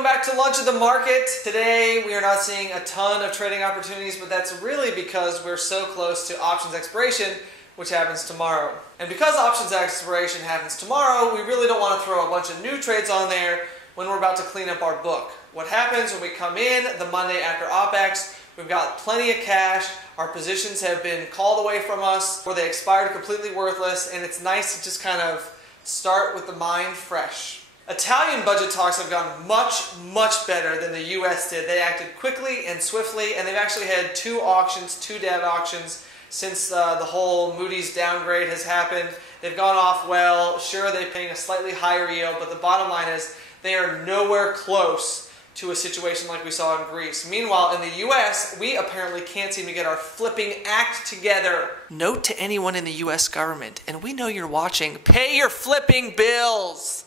welcome back to Lunch of the Market. Today we are not seeing a ton of trading opportunities, but that's really because we're so close to options expiration, which happens tomorrow. And because options expiration happens tomorrow, we really don't want to throw a bunch of new trades on there when we're about to clean up our book. What happens when we come in the Monday after OpEx, we've got plenty of cash, our positions have been called away from us, or they expired completely worthless, and it's nice to just kind of start with the mind fresh. Italian budget talks have gone much better than the US did. They acted quickly and swiftly, and they've actually had two debt auctions since the whole Moody's downgrade has happened. They've gone off well. Sure, they're paying a slightly higher yield, but the bottom line is they are nowhere close to a situation like we saw in Greece. Meanwhile, in the US, we apparently can't seem to get our flipping act together. Note to anyone in the US government, and we know you're watching, pay your flipping bills!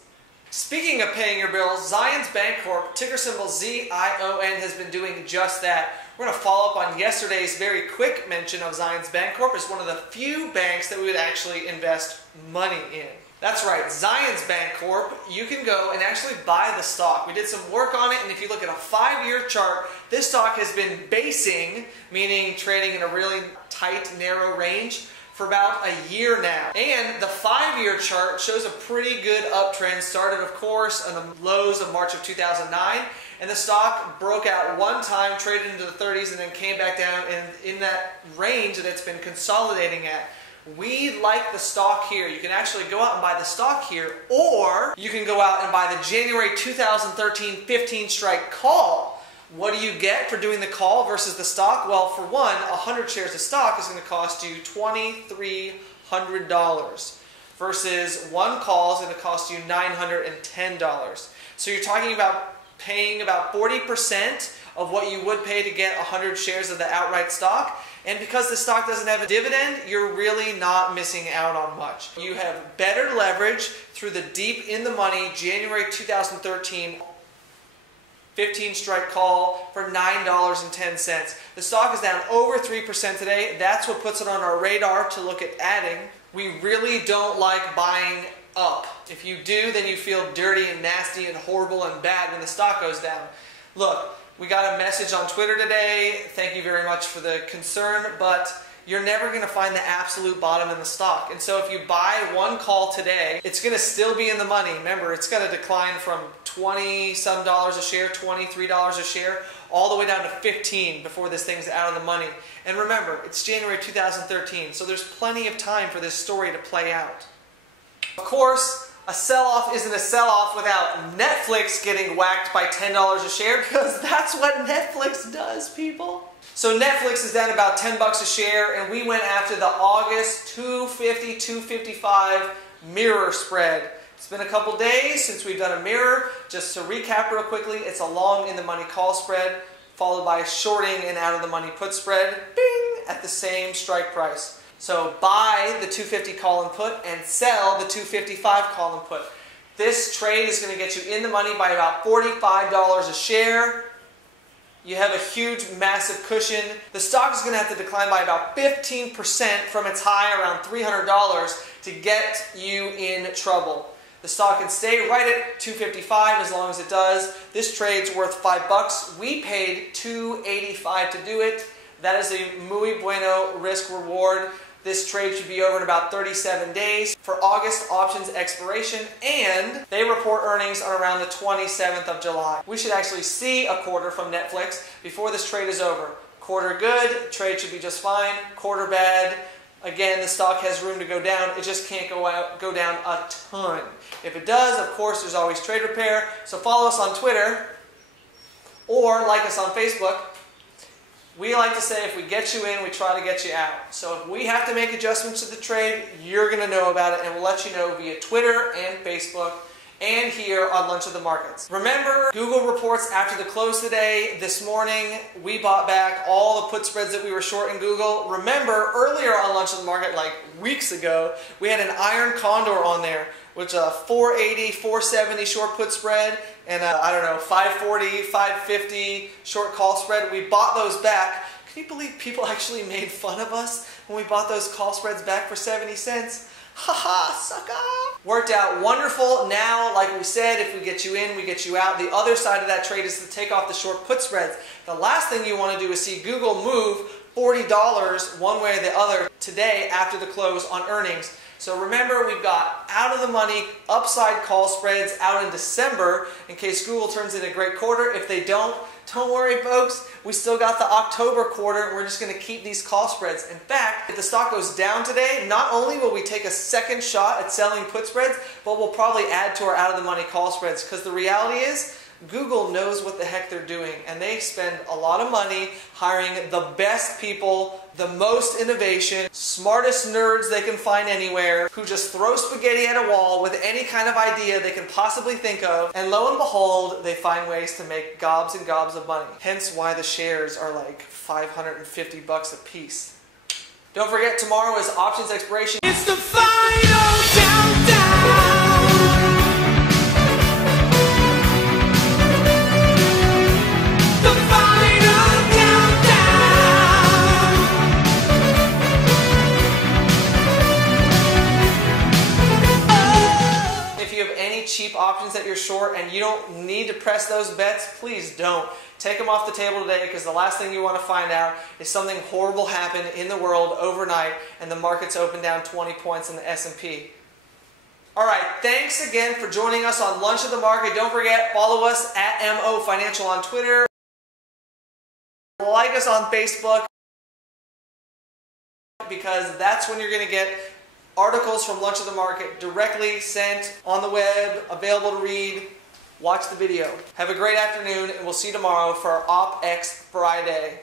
Speaking of paying your bills, Zions Bancorp, ticker symbol ZION, has been doing just that. We're going to follow up on yesterday's very quick mention of Zions Bancorp as one of the few banks that we would actually invest money in. That's right, Zions Bancorp, you can go and actually buy the stock. We did some work on it, and if you look at a 5-year chart, this stock has been basing, meaning trading in a really tight, narrow range, for about a year now. And the 5-year chart shows a pretty good uptrend. Started, of course, on the lows of March of 2009, and the stock broke out one time, traded into the 30s, and then came back down and in that range that it's been consolidating at. We like the stock here. You can actually go out and buy the stock here, or you can go out and buy the January 2013 15 strike call. What do you get for doing the call versus the stock? Well, for one, 100 shares of stock is going to cost you $2,300 versus one call is going to cost you $910. So you're talking about paying about 40% of what you would pay to get 100 shares of the outright stock. And because the stock doesn't have a dividend, you're really not missing out on much. You have better leverage through the deep in the money January 2013 15 strike call for $9.10. The stock is down over 3% today. That's what puts it on our radar to look at adding. We really don't like buying up. If you do, then you feel dirty and nasty and horrible and bad when the stock goes down. Look, we got a message on Twitter today. Thank you very much for the concern, but you're never going to find the absolute bottom in the stock. And so if you buy one call today, it's going to still be in the money. Remember, it's going to decline from $20-some a share, $23 a share, all the way down to $15 before this thing's out of the money. And remember, it's January 2013, so there's plenty of time for this story to play out. Of course, a sell-off isn't a sell-off without Netflix getting whacked by $10 a share, because that's what Netflix does, people. So Netflix is down about $10 a share, and we went after the August 250, 255 mirror spread. It's been a couple days since we've done a mirror. Just to recap real quickly, it's a long in the money call spread, followed by a shorting and out of the money put spread, bing, at the same strike price. So buy the 250 call and put and sell the 255 call and put. This trade is going to get you in the money by about $45 a share. You have a huge, massive cushion. The stock is going to have to decline by about 15% from its high around $300 to get you in trouble. The stock can stay right at 255 as long as it does. This trade's worth $5. We paid $285 to do it. That is a muy bueno risk reward. This trade should be over in about 37 days for August options expiration, and they report earnings on around the 27th of July. We should actually see a quarter from Netflix before this trade is over. Quarter good, trade should be just fine. Quarter bad, again, the stock has room to go down. It just can't go down a ton. If it does, of course, there's always trade repair. So follow us on Twitter or like us on Facebook. We like to say if we get you in, we try to get you out. So if we have to make adjustments to the trade, you're going to know about it, and we'll let you know via Twitter and Facebook and here on Lunch of the Markets. Remember, Google reports after the close today. This morning, we bought back all the put spreads that we were short in Google. Remember, earlier on Lunch of the Market, like weeks ago, we had an iron condor on there, which a 480, 470 short put spread, and I don't know, 540, 550 short call spread. We bought those back. Can you believe people actually made fun of us when we bought those call spreads back for 70 cents? Haha, sucker! Worked out wonderful. Now, like we said, if we get you in, we get you out. The other side of that trade is to take off the short put spreads. The last thing you want to do is see Google move $40 one way or the other today after the close on earnings. So remember, we've got out of the money upside call spreads out in December in case Google turns in a great quarter. If they don't worry, folks. We still got the October quarter, and we're just going to keep these call spreads. In fact, if the stock goes down today, not only will we take a second shot at selling put spreads, but we'll probably add to our out of the money call spreads, because the reality is Google knows what the heck they're doing, and they spend a lot of money hiring the best people, the most innovation, smartest nerds they can find anywhere, who just throw spaghetti at a wall with any kind of idea they can possibly think of, and lo and behold, they find ways to make gobs and gobs of money. Hence why the shares are like 550 bucks a piece. Don't forget, tomorrow is options expiration. It's the final countdown. Cheap options that you're short and you don't need to press those bets, please don't. Take them off the table today, because the last thing you want to find out is something horrible happened in the world overnight and the market's open down 20 points in the S&P. Alright, thanks again for joining us on Lunch of the Market. Don't forget, follow us at MO Financial on Twitter. Like us on Facebook, because that's when you're going to get articles from Lunch of the Market directly sent on the web, available to read. Watch the video. Have a great afternoon, and we'll see you tomorrow for our OpEx Friday.